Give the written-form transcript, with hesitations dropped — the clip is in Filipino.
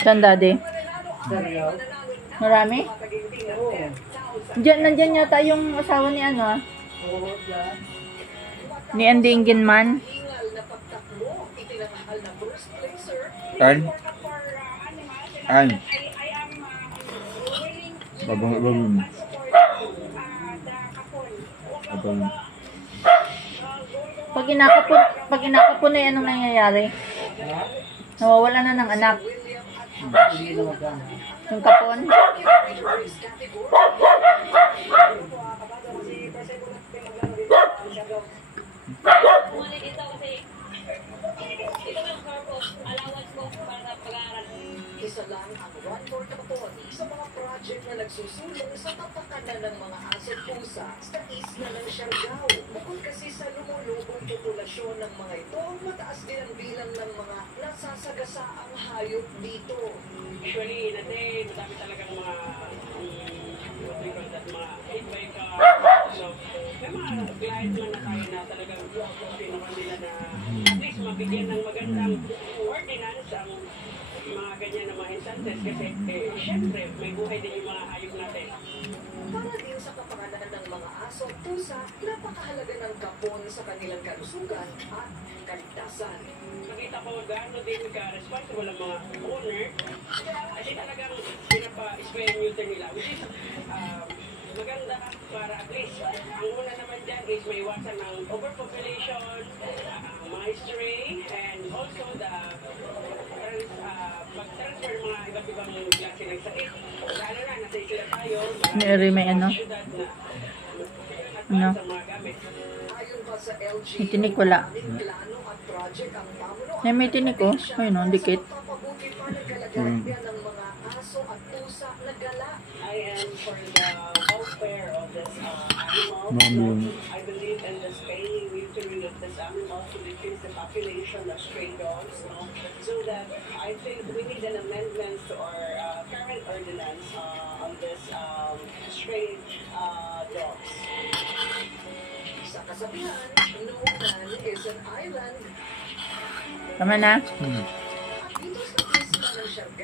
Saan, Daddy? Marami? Nandyan yata yung asawa ni ano, ni Andingin man. Babang. Pag inakapon na anong nangyayari? Nawawala na ng anak. Yung kapon? Isa lang ang 1/4 kapon sa mga project na nagsusulong sa kapakanan ng mga aso at pusa sa isla ng Siargao. Bukod kasi sa lumulubong populasyon ng mga ito, mataas din ang bilang ng mga nasasagasa ang hayop dito. Usually, natin, madami talagang mga hit by car. So, may mga client man na tayo na talagang pinuha nila na at least mabigyan ng magandang ordinance ang mga ganyan na mga instances kasi syempre may buhay din yung mga hayop natin. Para din sa kapakanan ng mga aso at pusa, napakahalaga ng kapon sa kanilang kalusugan at kaligtasan. Nakita ko gaano din ka-responsible ang mga owner kasi talagang pinapa-spray and neuter nila which is maganda para at least ang una naman dyan is may iwasan ng overpopulation, mga stray, and also the pag-transfer mga iba't ibang klase ng sakit. Lalo na, nasa isla tayo, May ano? Ano? May tinik wala. May tinik oh. Ayun oh, dikit. I am for the welfare of this animal. I believe in the spaying, neutering of this animal to decrease the population of stray dogs. No? So that I think we need an amendment to our current ordinance on this stray dogs. Sa kasabihan, Nuunan is an island. Tama na? At dito sa isla ng Siargao,